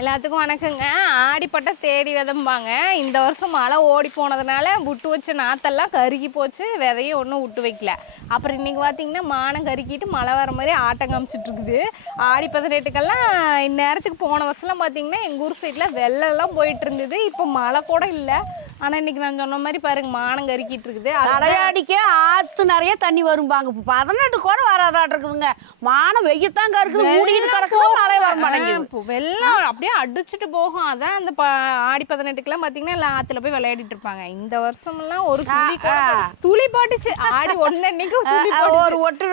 எல்லாத்துக்கும் வணக்கங்க. ஆடிப்பட்ட தேடி விதம்பாங்க. இந்த வருஷம் மழை ஓடி போனதுனால விட்டு வச்ச நாத்தெல்லாம் கருகி போச்சு, விதையும் ஒன்றும் விட்டு வைக்கல. அப்புறம் இன்னைக்கு பார்த்தீங்கன்னா மானம் கருக்கிட்டு மழை வர மாதிரி ஆட்டம் காமிச்சிட்டு இருக்குது. ஆடி 18க்கெல்லாம் இந்நேரத்துக்கு போன வருஷம்லாம் பார்த்தீங்கன்னா எங்கள் ஊர் சைடில் வெள்ளம்லாம் போயிட்டு இருந்தது. இப்போ மழை கூட இல்லை. ஆனால் இன்னைக்கு நான் சொன்ன மாதிரி பாருங்க மானம் கருக்கிட்டு இருக்குது. தலையாடிக்க ஆற்று நிறைய தண்ணி வரும்பாங்க. இப்போ 18 கூட வராதாட்டு இருக்குதுங்க. மானம் வெய்யத்தாங்க இருக்குது, மூடிட்டு கிடக்குது, மழை வர மாட்டேங்குது. வெள்ளம் அப்படியே அடிச்சுட்டு போகும். அதான் அந்த ஆடி 18க்கெல்லாம் பார்த்தீங்கன்னா எல்லாம் ஆற்றுல போய் விளையாடிட்டு இருப்பாங்க. இந்த வருஷமெல்லாம் ஒரு துளி பாட்டுச்சு. ஆடி 1 அன்னைக்கு ஒரு ஒட்டு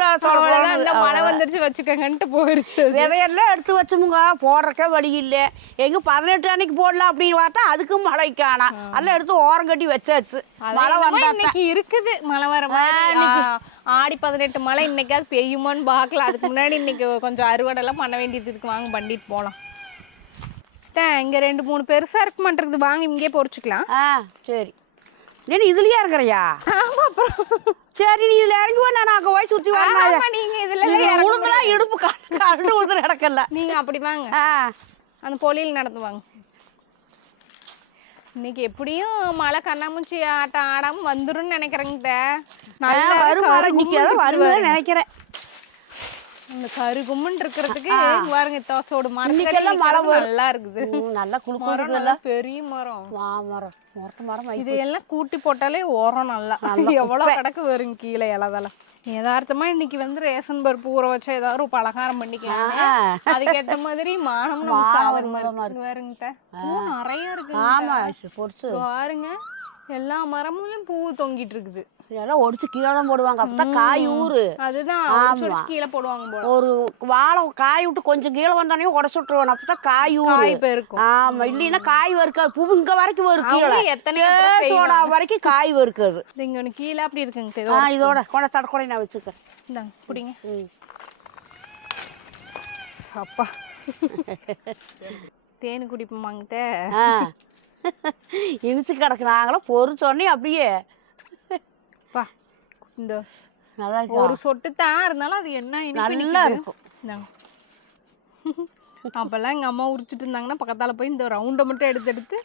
இந்த மழை வந்துருச்சு வச்சுக்கங்கன்ட்டு போயிருச்சு. விதையெல்லாம் எடுத்து வச்சோமுங்க, போடுறக்கே வழி இல்லை. எங்க 18 அன்னைக்கு போடலாம் அப்படின்னு பார்த்தா அதுக்கும் மழை காணா. எல்லாம் எடுத்து ஓரம் கட்டி வச்சாச்சு. மழை வந்தா இன்னைக்கு இருக்குது மழை வர மாதிரி. ஆடி 18 மழை இன்னைக்காவது பெய்யுமான்னு பார்க்கலாம். அதுக்கு முன்னாடி இன்னைக்கு கொஞ்சம் அறுவடைலாம் பண்ண வேண்டியது இருக்கு. வாங்க பண்ணிட்டு போகலாம். இங்க 2-3 பெருசா இருக்க மாட்டேங்குது. வாங்க இங்கே பொறிச்சுக்கலாம். சரி. நீ இதுலயா இருக்கிறியா? ஆமா. அப்புறம் சரி, நீ இதுல இறங்கி நான் அங்க போய் சுத்தி வரணும். நீங்க இதுல உளுந்துலாம் இடுப்பு கண்டு உளுந்து நடக்கல. நீங்க அப்படி வாங்க, அந்த பொலியில் நடந்து வாங்க. இன்னைக்கு எப்படியும் மழை கண்ணாமூச்சி ஆட்டம் ஆடாம வந்துருன்னு நினைக்கிறேங்க. நினைக்கிறேன் இந்த கருகும்னு இருக்கிறதுக்கு பாருங்க. தோசோடு மரம் மழை நல்லா இருக்குது. நல்லா குளிர்ல பெரிய மரம், மரம் மரம் இது எல்லாம் கூட்டி போட்டாலே ஓரம் நல்லா எவ்வளவு கிடக்கு வருங்க கீழே இலதெல்லாம். யதார்த்தமா இன்னைக்கு வந்து ரேஷன் பருப்பு ஊற வச்சா ஏதாவது ஒரு பலகாரம் பண்ணிக்கலாம். அதுக்கேற்ற மாதிரி மானம் பாருங்க நிறைய இருக்கு. பாருங்க எல்லா மரமும் பூ தொங்கிட்டு இருக்குது. இதெல்லாம் ஒடிச்சு கீழே தான் போடுவாங்க. அப்பதான் காய் ஊரு. அதுதான் கீழே போடுவாங்க. ஒரு வாழை காய் விட்டு கொஞ்சம் கீழே வந்தானே உடச்சு விட்டுருவான். அப்பதான் காய் ஊரு இருக்கும். ஆமா, இல்லைன்னா காய் வறுக்காது. பூ இங்க வரைக்கும் வரும். கீழே எத்தனை சோடா வரைக்கும் காய் வறுக்காது. இங்க ஒண்ணு கீழே அப்படி இருக்குங்க. இதோட கொண்ட தடக்கூட நான் வச்சுக்கேன். இந்தாங்க பிடிங்க. அப்பா தேனு குடிப்போமாங்கிட்ட இனிச்சு கிடக்குறாங்களோ பொறிச்சோடனே அப்படியே இந்த ஒரு சொட்டு தான் இருந்தாலும் அது என்ன நல்லா இருக்கும். அப்பெல்லாம் எங்க அம்மா உரிச்சிட்டு இருந்தாங்கன்னா பக்கத்தால போய் இந்த ரவுண்டை மட்டும் எடுத்து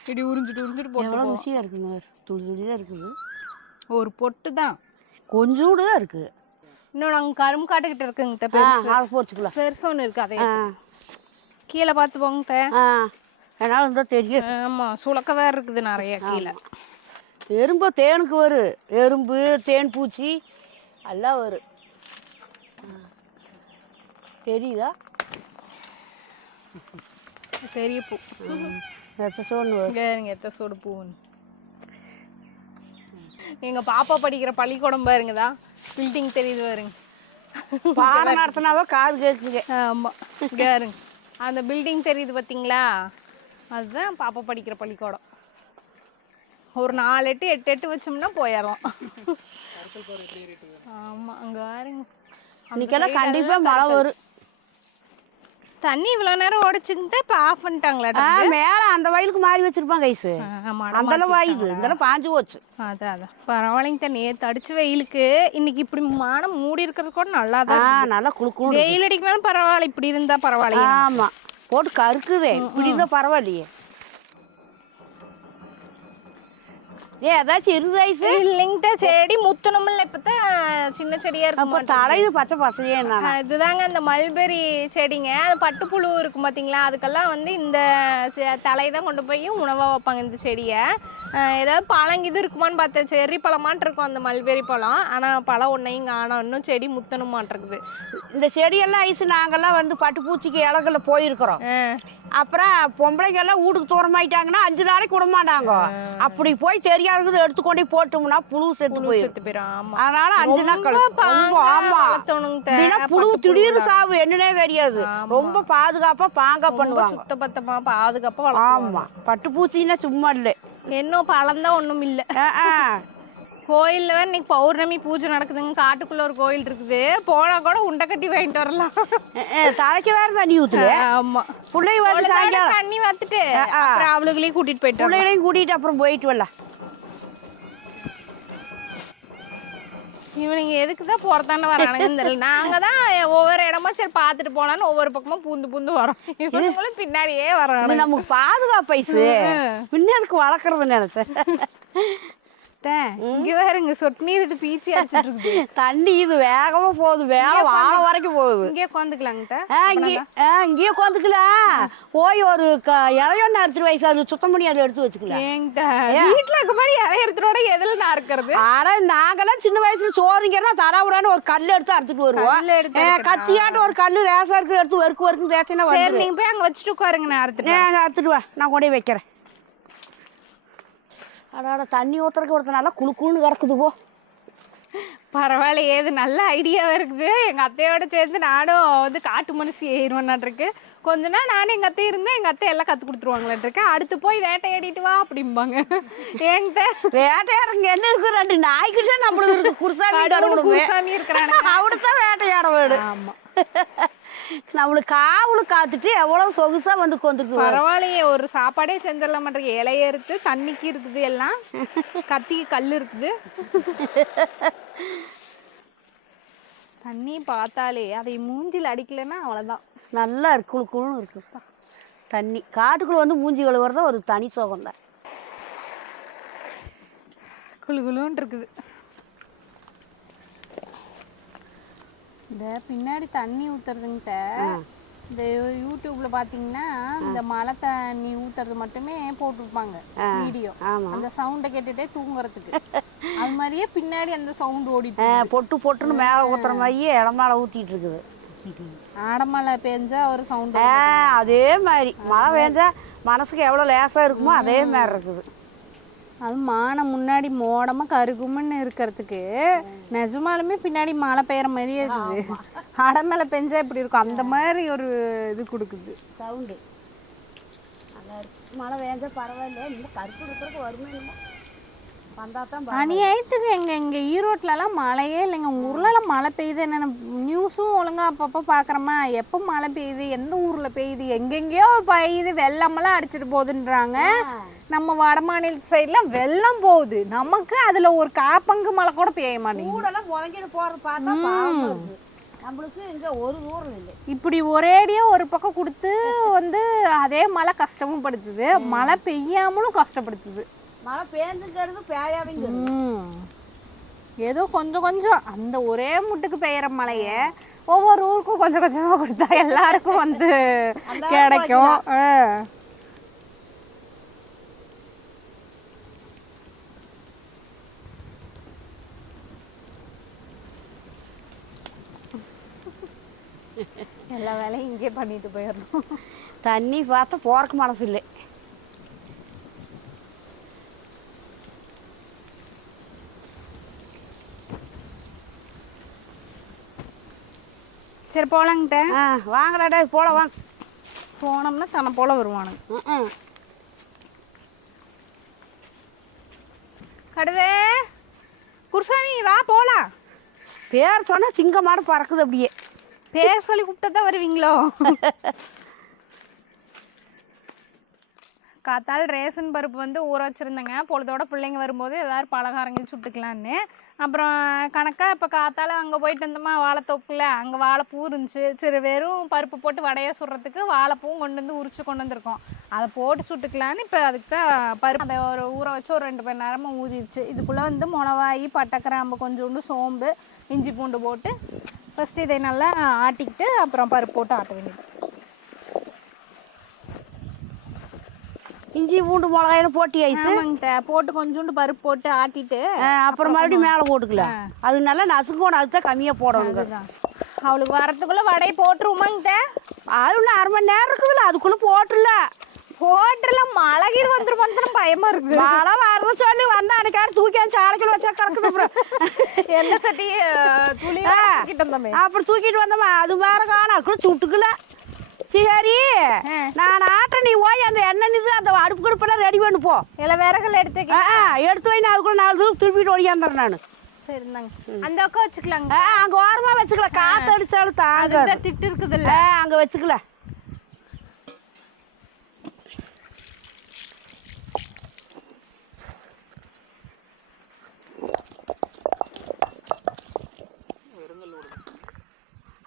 இப்படி உறிஞ்சிட்டு போட்டு ருசியா இருக்குங்க. துளி துளிதான் இருக்குது. ஒரு பொட்டு தான் கொஞ்சோடு தான் இருக்கு. இன்னொன்று அங்கே கரும்பு காட்டுக்கிட்ட இருக்குங்க. பெருசு ஒன்று இருக்கு. அதை கீழே பார்த்து போங்க. என்னால் இருந்தால் தெரியும். ஆமா, சுளக்க வேற இருக்குது நிறைய கீழே. எறும்பு தேனுக்கு வரும். எறும்பு தேன் பூச்சி எல்லாம் வரும். தெரியுதா? பெரிய பூ எத்த சோடு பூன்னு. எங்க பாப்பா படிக்கிற பள்ளிக்கூடம் பாருங்கதா பில்டிங் தெரியுது பாருங்க. பாடம் நடத்தினாவோ காது கேட்குங்க. ஆமா பாருங்க, அந்த பில்டிங் தெரியுது பார்த்தீங்களா? அதுதான் பாப்பா படிக்கிற பள்ளிக்கூடம். ஒரு 4-8 வச்சோம்னா போயிடலாம். ஆமா, அங்க பாருங்க. இன்னைக்கெல்லாம் கண்டிப்பா மழை வரும். தண்ணி இவ்வளவு நேரம் ஓடிச்சுக்கிட்டு இப்ப ஆஃப் பண்ணிட்டாங்களா? மேல அந்த வயலுக்கு மாறி வச்சிருப்பாங்க ஐசு. அந்த வாயுது இதெல்லாம் பாஞ்சு போச்சு. அதான் பரவாயில்லைங்க. நேற்று அடிச்சு வெயிலுக்கு இன்னைக்கு இப்படி மானம் மூடி இருக்கிறது கூட நல்லா தான். நல்லா குளுக்கும். வெயில் அடிக்கனாலும் பரவாயில்ல, இப்படி இருந்தா பரவாயில்ல. ஆமா, போட்டு கருக்குதே. இப்படி இருந்தா பரவாயில்லையே. ஏதாச்சும் இருது ஐசு? இல்லைங்கிட்ட செடி முத்தணும்ல. இப்பதான் சின்ன செடியா இருக்கு. தலையில பச்சை பசையே. இதுதாங்க அந்த மல்பெரி செடிங்க. அது பட்டுப்புழு இருக்கும் பாத்தீங்களா? அதுக்கெல்லாம் வந்து இந்த தலைதான் கொண்டு போய் உணவா வைப்பாங்க இந்த செடியை. ஏதாவது பழங்கிது இருக்குமான்னு பார்த்தேன். செர்ரி பழமான் இருக்கும் அந்த மல்பெரி பழம். ஆனா பழம் ஒன்னையும் காணோம். இன்னும் செடி முத்தணும் மாட்டிருக்குது. இந்த செடியெல்லாம் ஐசு நாங்கெல்லாம் வந்து பட்டுப்பூச்சிக்கு இலகுல போயிருக்கிறோம். அப்புறம் பொம்பளைங்க எல்லாம் வீட்டுக்கு தூரமாயிட்டாங்கன்னா 5 நாளைக்கு விட மாட்டாங்க. அப்படி போய் தெரியாதது எடுத்துக்கொண்டே போட்டோம்னா புழு செத்து போயிடும். அதனால 5 நாட்கள். ஆமா, புழு திடீர்னு சாவு என்னன்னே தெரியாது. ரொம்ப பாதுகாப்பா பாங்கா பண்ணுவாங்க. சுத்தபத்தமா பாதுகாப்பா. ஆமா, பட்டுப்பூச்சின்னா சும்மா இல்லை. இன்னும் பழம்தான் ஒண்ணும் இல்லை. கோயில்ல வேற இன்னைக்கு பௌர்ணமி பூஜை நடக்குதுங்க. காட்டுக்குள்ள ஒரு கோயில் இருக்குது. போனா கூட உண்டை கட்டி வாங்கிட்டு வரலாம். தலைக்கு வேற தண்ணி ஊத்து. ஆமா, பிள்ளைய வந்து தண்ணி வாத்துட்டு அப்புறம் அவளுகளையும் கூட்டிட்டு போயிட்டு பிள்ளைகளையும் கூட்டிட்டு அப்புறம் போயிட்டு வரலாம். இவனுங்க எதுக்கு தான் போறதானே வரானுங்கன்னு தெரியல. நாங்க தான் ஒவ்வொரு இடமா சரி பார்த்துட்டு போனான்னு ஒவ்வொரு பக்கமா பூந்து பூந்து வரோம். இவனுங்களும் பின்னாடியே வராங்க. நமக்கு பாதுகாப்பு ஐசு பின்னாடிக்கு வளர்க்கறது நினைச்சேன். இங்க வேறங்க சொட்டு நீர் இது பீச்சி அடிச்சிட்டு இருக்குது. தண்ணி இது வேகமா போகுது, வேலை வாழ வரைக்கும் போகுது. இங்கே உட்காந்துக்கலாங்க. இங்கேயே உட்காந்துக்கலாம். போய் ஒரு இலையொன்னு அறுத்து வயசு அது சுத்தம் பண்ணி அதை எடுத்து வச்சுக்கலாம். வீட்டுல இருக்க மாதிரி இலையறதோட எதுல நான் இருக்கிறது. ஆனா நாங்கெல்லாம் சின்ன வயசுல சோறுங்கன்னா தரவுடான்னு ஒரு கல் எடுத்து அறுத்துட்டு வருவோம். கத்தியாட்ட ஒரு கல்லு ரேசா இருக்கு எடுத்து வறுக்கு தேய்ச்சினா சரி நீங்க போய் அங்க வச்சுட்டு உட்காருங்க. நான் அறுத்துட்டு வா, நான் கொண்டு வைக்கிறேன். அடாட தண்ணி ஊத்துறதுக்கு ஒருத்தர் நல்லா குழுக்குன்னு கிடக்குது. போ பரவாயில்ல, ஏது நல்ல ஐடியாவாக இருக்குது. எங்கள் அத்தையோட சேர்ந்து நானும் வந்து காட்டு மனுஷி ஏறுவேன்னாட்டிருக்கு. கொஞ்ச நாள் நானும் எங்கள் அத்தை இருந்தேன், எங்கள் அத்தை எல்லாம் கற்றுக் கொடுத்துருவாங்களாட்டிருக்கு. அடுத்து போய் வேட்டையாடிட்டு வா அப்படிம்பாங்க. ஏங்க வேட்டையாடுங்க என்ன இருக்கு, 2 நாய்க்குட்டே நம்மளுக்கு இருக்கு. குருசாமி இருக்கிறாங்க, அப்படித்தான் வேட்டையாட வேடு. ஆமாம், நம்மளுக்கு காவலு காத்துட்டு எவ்வளவு சொகுசா வந்து கொண்டுருக்கு. பரவாயில்லையே, ஒரு சாப்பாடே செஞ்சிடல மாட்டேங்க. இலைய இருக்கு, தண்ணிக்கு இருக்குது, எல்லாம் கத்திக்கு கல் இருக்குது. தண்ணி பார்த்தாலே அதை மூஞ்சில் அடிக்கலைன்னா அவ்வளோதான். நல்லா இருக்கு, குழு குழுன்னு இருக்குப்பா தண்ணி. காட்டுக்குள்ள வந்து மூஞ்சி கழுவுறத ஒரு தனி சோகம் தான். குழு குழுன்னு இருக்குது. இந்த பின்னாடி தண்ணி ஊத்துறதுங்கிட்ட இந்த யூடியூப்ல பாத்தீங்கன்னா இந்த மழை தண்ணி ஊத்துறது மட்டுமே போட்டுருப்பாங்க வீடியோ. அந்த சவுண்டை கேட்டுட்டே தூங்குறதுக்கு. அது மாதிரியே பின்னாடி அந்த சவுண்ட் ஓடிட்டு பொட்டு பொட்டுன்னு மேல ஊத்துற மாதிரியே இடமால ஊத்திட்டு இருக்குது. ஆடமழை பெஞ்சா ஒரு சவுண்ட். அதே மாதிரி மழை பெஞ்சா மனசுக்கு எவ்வளவு லேசா இருக்குமோ அதே மாதிரி இருக்குது. அது மானம் முன்னாடி மோடமா கருகுமுன்னு இருக்கிறதுக்கு நிஜமாலுமே பின்னாடி மழை பெய்யற மாதிரியே இருக்குது. அடமேல பெஞ்சா எப்படி இருக்கும் அந்த மாதிரி ஒரு இது கொடுக்குது சவுண்டு. மழை பெஞ்சா பரவாயில்ல, இந்த கருப்பு இருக்கிறதுக்கு வருமே வந்தாதான். அநியாயத்துக்கு எங்க ஈரோட்லலாம் மழையே இல்லைங்க. உங்க ஊர்லலாம் மழை பெய்யுது என்னென்ன நியூஸும் ஒழுங்கா அப்பப்போ பார்க்குறோமா? எப்போ மழை பெய்யுது, எந்த ஊர்ல பெய்யுது, எங்கெங்கேயோ பெய்யுது, வெள்ளமெல்லாம் அடிச்சிட்டு போகுதுன்றாங்க. நம்ம வட மாநில சைட்லாம் வெள்ளம் போகுது, நமக்கு அதுல ஒரு காப்பங்கு மழை கூட பெய்ய மாட்டேங்குது. நம்மளுக்கு இங்க ஒரு ஊர்ல இல்லை. இப்படி ஒரேடியா ஒரு பக்கம் கொடுத்து வந்து அதே மழை கஷ்டமும் படுத்துது, மழை பெய்யாமலும் கஷ்டப்படுத்துது. மழை பெய்ஞ்சுங்கிறது பேயாதுங்க. ஏதோ கொஞ்சம் கொஞ்சம் அந்த ஒரே முட்டுக்கு பெய்யற மழைய ஒவ்வொரு ஊருக்கும் கொஞ்சம் கொஞ்சமா கொடுத்தா எல்லாருக்கும் வந்து கிடைக்கும். எல்லா வேலையும் இங்கே பண்ணிட்டு போயிடணும். தண்ணி பார்த்தா போறக்கு மனசு இல்லை. சரி போலாங்கிட்ட. வாங்கடா போல வாங்க. போனோம்னா தன்னை போல வருவானுங்க. கடுவே குருசாமி வா போலாம். பேர் சொன்னா சிங்கமாட பறக்குது. அப்படியே பேர் சொல்லி கூப்பிட்டா தான் வருவீங்களோ? காத்தால் ரேஷன் பருப்பு வந்து ஊற வச்சுருந்தேங்க. பொழுதோட பிள்ளைங்க வரும்போது எதாவது பலகாரங்கள் சுட்டுக்கலான்னு. அப்புறம் கணக்காக இப்போ காத்தால் அங்கே போயிட்டு வந்தோமா வாழைத்தோப்புல, அங்கே வாழைப்பூ இருந்துச்சு. சரி வெறும் பருப்பு போட்டு வடையை சுடுறதுக்கு வாழைப்பூவும் கொண்டு வந்து உரிச்சு கொண்டு வந்திருக்கோம். அதை போட்டு சுட்டுக்கலான்னு இப்போ அதுக்கு தான் பருப்பு அதை ஒரு ஊற வச்சு ஒரு 2 மணி நேரமாக ஊதிடுச்சு. இதுக்குள்ளே வந்து மிளகாய், பட்டை, கிராம்பு, கொஞ்சோண்டு சோம்பு, இஞ்சி பூண்டு போட்டு ஃபஸ்ட்டு இதை நல்லா ஆட்டிக்கிட்டு அப்புறம் பருப்பு போட்டு ஆட்ட வேண்டியது. இஞ்சி பூண்டு மிளகாயில போட்டி ஐஸ் போட்டு கொஞ்சோண்டு பருப்பு போட்டு ஆட்டிட்டு அப்புறம் மறுபடியும் மேலே போட்டுக்கலாம். அது நல்லா நசுக்கணும், அதுதான் கம்மியா போடணும். அவளுக்கு வரத்துக்குள்ள வடையை போட்டுருவோமாங்கிட்ட. அது ஒன்று 1/2 மணி நேரம் இருக்குதுல்ல, அதுக்குள்ள போட்டுலாம் மழகீது வந்துடும் பயமா இருக்கு. மழை வரத சொல்லி வந்தா அன்னைக்காரு தூக்கி சாலைக்குள்ள வச்சா கிடக்குது. என்ன சட்டி துளி அப்படி தூக்கிட்டு வந்தோமா அது வேற காணும், அதுக்குள்ள சுட்டுக்கல. சரி நான் ஆட்ட நீ போய் அந்த எண்ணெய் நின்று அந்த அடுப்பு கடுப்பெல்லாம் ரெடி பண்ணு போ. எல்லாம் விறகுல எடுத்து எடுத்து வை. நான் அதுக்குள்ள 4 தூரம் திருப்பிட்டு ஓடியாந்துறேன் நான். சரிந்தாங்க, அந்த பக்கம் வச்சுக்கலாங்க. அங்க ஓரமா வச்சுக்கலாம், காத்து அடிச்சாலும் தாங்க. திட்டு இருக்குது இல்ல, அங்க வச்சுக்கல.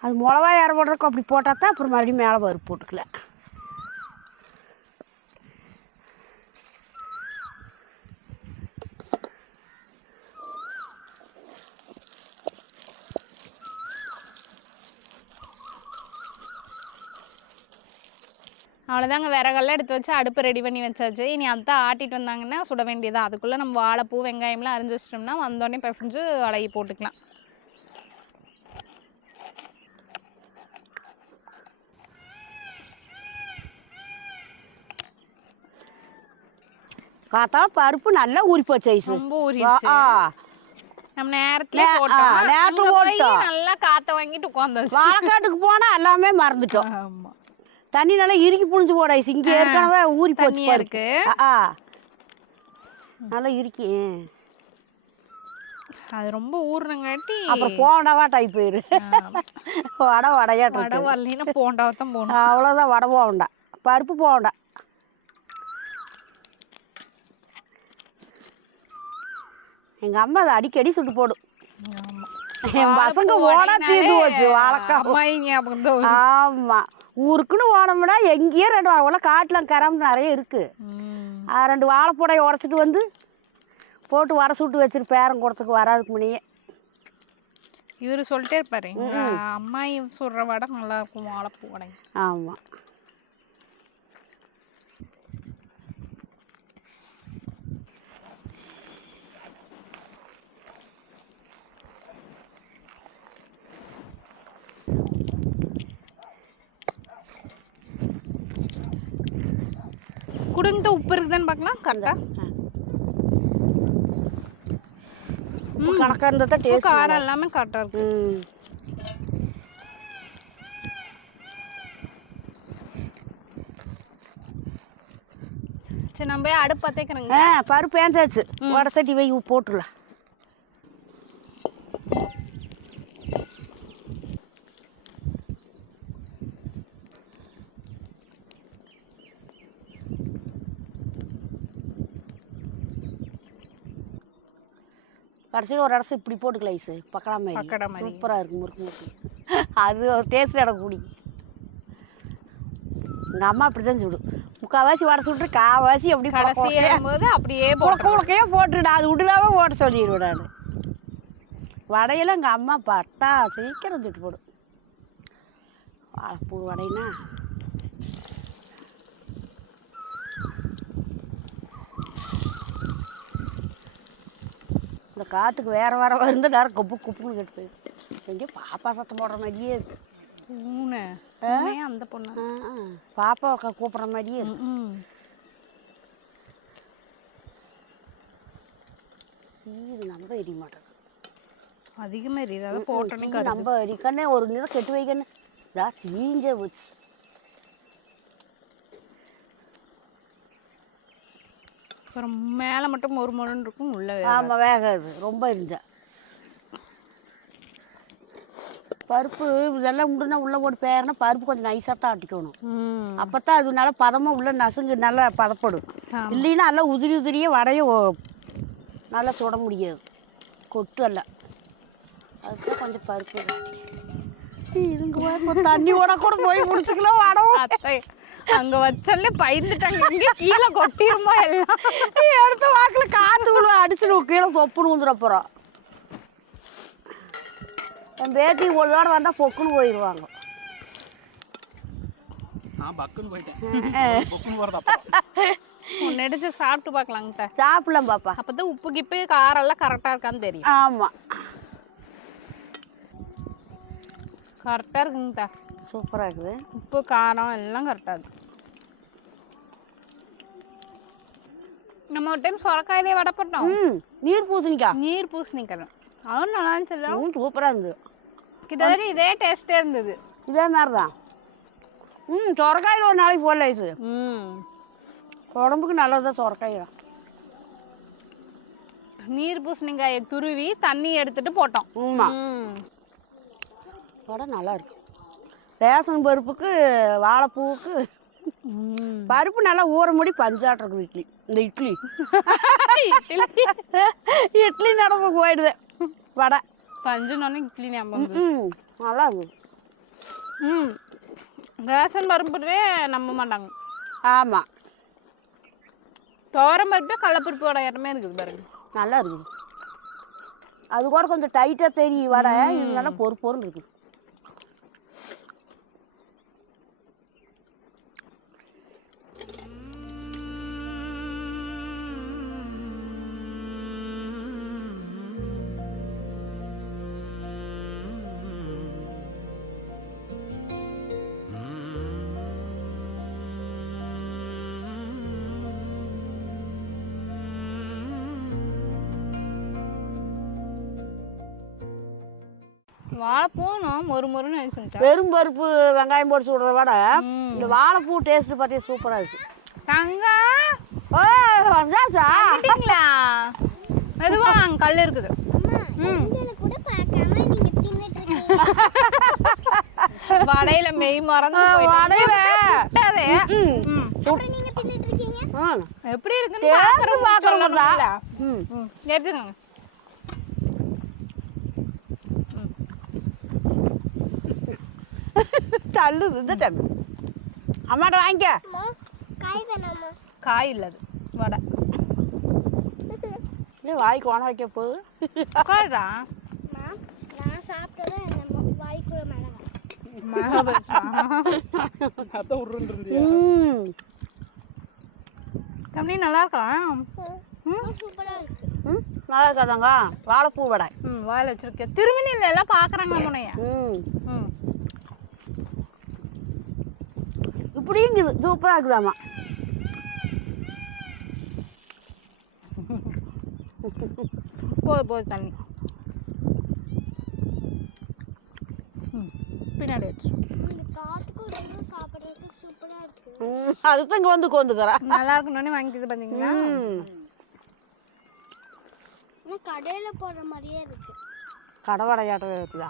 அது மிளகா ஏற போடுறதுக்கு அப்படி போட்டால் தான் அப்புறம் மறுபடியும் மேலே பருப்பு போட்டுக்கலாம். அவ்வளோதாங்க, விறகெல்லாம் எடுத்து வச்சு அடுப்பு ரெடி பண்ணி வச்சாச்சு. இனி அதான் ஆட்டிட்டு வந்தாங்கன்னா சுட வேண்டியதான். அதுக்குள்ளே நம்ம வாழைப்பூ வெங்காயம்லாம் அரிஞ்சு வச்சிட்டோம்னா வந்தோடனே பிசைஞ்சு வடகி போட்டுக்கலாம். பார்த்தா பருப்பு நல்லா ஊறி போச்சு. ரொம்ப ஊறிடுச்சு. நம்ம நேரத்துல போட்டோம், நேரத்துல போட்டோம், நல்லா காத்த வாங்கிட்டு உட்காந்துச்சு. வாழைக்காட்டுக்கு போனா எல்லாமே மறந்துட்டோம். ஆமா, தண்ணி நல்லா இறுக்கி புழிஞ்சு போட. இங்க ஏற்கனவே ஊறி போச்சு இருக்கு. நல்லா இறுக்கி அது ரொம்ப ஊறுனங்காட்டி அப்புறம் போண்டாவா டைப் போயிரு. வடை வடையாட்டம். வடை வரலைன்னா போண்டாவத்தான் போகணும். அவ்வளோதான், வடை போண்டா, பருப்பு போண்டா. எங்க அம்மா அதை அடிக்கடி சுட்டு போடும். என் பசங்க ஓடா தீர்ந்து போச்சு வாழைக்காய். ஆமா, ஊருக்குன்னு ஓடமுடா எங்கேயோ 2 அவ்வளோ காட்டில் கராம நிறைய இருக்கு. 2 வாழைப்பூடையை உடச்சிட்டு வந்து போட்டு வடை சுட்டு வச்சிரு. பேரன் கொடுத்துக்கு வராதுக்கு முன்னையே இவரு சொல்லிட்டே இருப்பாரு, அம்மா சுடுற வடை நல்லா இருக்கும் வாழைப்பூ வடை. ஆமா, குடுங்க உப்பு இருக்குதான்னு பார்க்கலாம். கரெக்டா கணக்காக இருந்தால் தான் டேஸ்ட். காரம் எல்லாமே கரெக்டாக இருக்கு. சரி, நம்ம போய் அடுப்பு பற்றிக்கிறோங்க. பருப்பு ஏஞ்சாச்சு, வடை சட்டி வை போட்டுடலாம். கடைசியில் ஒரு இடத்துல இப்படி போட்டுக்கலாம். ஐஸு பக்கடா மாதிரி சூப்பராக இருக்கும், முறுக்கு முறுக்கு. அது ஒரு டேஸ்ட் எனக்கு பிடிக்கும். எங்கள் அம்மா அப்படி தான் சுடும். முக்கால்வாசி வடை சுட்டு கால்வாசி அப்படி போது அப்படியே உலக்கையே போட்டுவிட. அது விடலாம ஓட்ட சொல்லிடுவேன் நான். வடையெல்லாம் எங்கள் அம்மா பட்டா சீக்கிரம் சுட்டு போடும். வாழைப்பூ வடைனா இந்த காற்றுக்கு வேறு இருந்து நேரம் கொப்பு குப்புன்னு கெட்டு எங்கேயோ பாப்பா சத்தம் போடுற மாதிரியே இருக்கு. அந்த பொண்ணு பாப்பா கூப்பிட்ற மாதிரியே இருக்கு. சீது நம்ம எரிய மாட்டேங்குது. அதிகமாக எரியுது. அதை போட்டோன்னே நம்ம எரிக்கண்ணே ஒரு நிறம் கெட்டு வைக்கண்ணே. இதா தீஞ்சே போச்சு. அப்புறம் மேலே மட்டும் ஒரு மொழன்னு இருக்கும், உள்ள. ஆமாம், வேகாது ரொம்ப இருந்தா. பருப்பு இதெல்லாம் உண்டுனா உள்ளே போட்டு பேரனா பருப்பு கொஞ்சம் நைஸாக தான் ஆட்டிக்கணும். அப்போ தான் அது நல்லா பதமாக உள்ள நசுங்கு நல்லா பதப்படும். இல்லைன்னா நல்லா உதிரி உதிரியே வடையும் நல்லா சுட முடியாது, கொட்டு எல்லாம். அதுதான் கொஞ்சம் பருப்பு இதுங்க தண்ணி ஓட கூட போய் முடிச்சுக்கலாம். வடை அங்க வச்சாலே பயந்துட்டாங்க, எங்க கீழே கொட்டிருமோ எல்லாம். எடுத்த வாக்கில் காற்று விழுவ அடிச்சுடுவோம், கீழே சொப்புன்னு ஊந்துட போகிறோம். என் பேத்தி ஒரு வாரம் வந்தால் பொக்குன்னு போயிடுவாங்க. ஒன்று எடுத்து சாப்பிட்டு பார்க்கலாங்க. சாப்பிடலாம் பாப்பா, அப்போதான் உப்பு கிப்பு காரம் எல்லாம் கரெக்டாக இருக்கான்னு தெரியும். ஆமாம், கரெக்டாக இருக்குங்கத்தா. சூப்பராக இருக்குது. உப்பு காரம் எல்லாம் கரெக்டாக இருக்கு. நம்ம ஒரு டைம் சொரக்காயிலே வடை போட்டோம். நீர் பூசணிக்காய். நீர் பூசணிக்காய் அதுவும் நல்லா இருந்துச்சு. சூப்பராக இருந்தது. கிட்டத்தட்ட இதே டேஸ்டே இருந்தது. இதே மாதிரி தான். சொரக்காயில் ஒரு நாளைக்கு போடல. ஐஸு உடம்புக்கு நல்லதுதான் சொரக்காய். நீர் பூசணிக்காயை துருவி தண்ணி எடுத்துட்டு போட்டோம். வடை நல்லா இருக்கு. ரேஷன் பருப்புக்கு வாழைப்பூவுக்கு பருப்பு நல்லா ஊற முடி பஞ்சாட்டம் இட்லி. இந்த இட்லி இட்லி நடப்பு போயிடுது. வடை பஞ்சுனோன்னு இட்லி ஞாபகம். நல்லா இருக்குது. ம் ரேஷன் பருப்புவே நம்ப மாட்டாங்க. ஆமாம், துவரம் பருப்பே கடலப்பருப்பு வடை இடமே இருக்குது பாருங்க. நல்லா இருக்குது. அது கூட கொஞ்சம் டைட்டாக தெரியும் வடை, இருந்தாலும் பொறுன்னு இருக்குது. வாழைப்பூ நான் மொறுன்னு நினைச்சுட்டேன். வெறும் பருப்பு வெங்காயம் போட்டு சுடுறத விட இந்த வாழைப்பூ டேஸ்ட் பார்த்தே சூப்பராக இருக்குது. தங்கா ஓ வந்தாச்சா? வந்துட்டீங்களா? மெதுவா அங்க கல் இருக்குது. வடையில மெய் மறந்து வடையில எப்படி இருக்குன்னு பாக்குறோம்ல. எடுத்துக்கோங்க. தள்ளுது இந்த தம்பி. அம்மாட்ட வாங்கிக்க. காய் இல்லது வடை. இல்லை வாய்க்கு உணவு வைக்க போகுது. உட்காருடா. தம்பி நல்லா இருக்கா? நல்லா இருக்காதாங்க வாழைப்பூ வடை. வாயில் வச்சிருக்கேன். திருமணில எல்லாம் பாக்குறாங்க முனைய. இப்படிங்குது சூப்பராக இருக்குதாம்மா. போது தண்ணி பின்னாடி வச்சு. அதுதான் இங்கே வந்து கொண்டுக்கிறேன். நல்லா இருக்குன்னு வாங்கிக்கிது பார்த்தீங்களா? கடையில் போடுற மாதிரியே இருக்கு. கடை வடையாட்டம் இருக்குதா?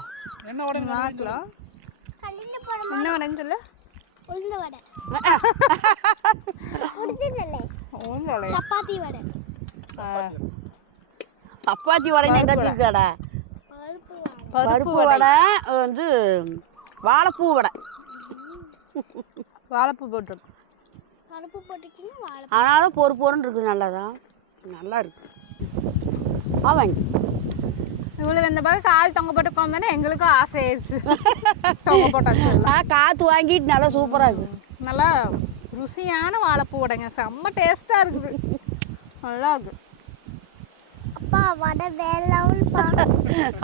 என்ன வடை? நாட்டில் என்ன வடைன்னு சொல்லு. உளுந்த வடை. சப்பாத்தி வடை. சப்பாத்தி வடை எங்காச்சும் கடை. பருப்பு வடை வந்து வாழைப்பூ வடை. வாழைப்பூ போட்டுருக்கு. பருப்பு போட்டுக்கிங்க வாழை. ஆனாலும் பொறுன்னு இருக்குது. நல்லாதான் நல்லா இருக்கு. வாங்க. இவளுக்கு இந்த பக்கம் கால் தொங்க போட்டு உட்காந்தானே எங்களுக்கும் ஆசை ஆயிடுச்சு. தொங்க போட்டாச்சு. காற்று வாங்கிட்டு நல்லா சூப்பராக இருக்குது. நல்லா ருசியான வாழைப்பூ வடைங்க. செம்ம டேஸ்ட்டாக இருக்குது. நல்லா இருக்கு. அப்பா வடை வேற லெவல்ப்பா.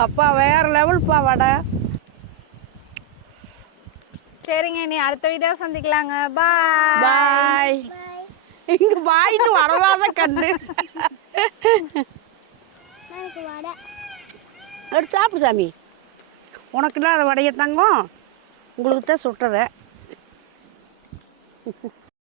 அப்பா வேற லெவல்ப்பா வடை. சரிங்க, நீ அடுத்த வீடியோ சந்திக்கலாங்க. பாய் பாய். இங்க பாயிட்டு வரவாத கண்டு. எனக்கு வடை எடுத்து சாப்பிடு சாமி. உனக்கு இல்லாத வடையை தங்கம் உங்களுக்கு தான் சுட்டதை.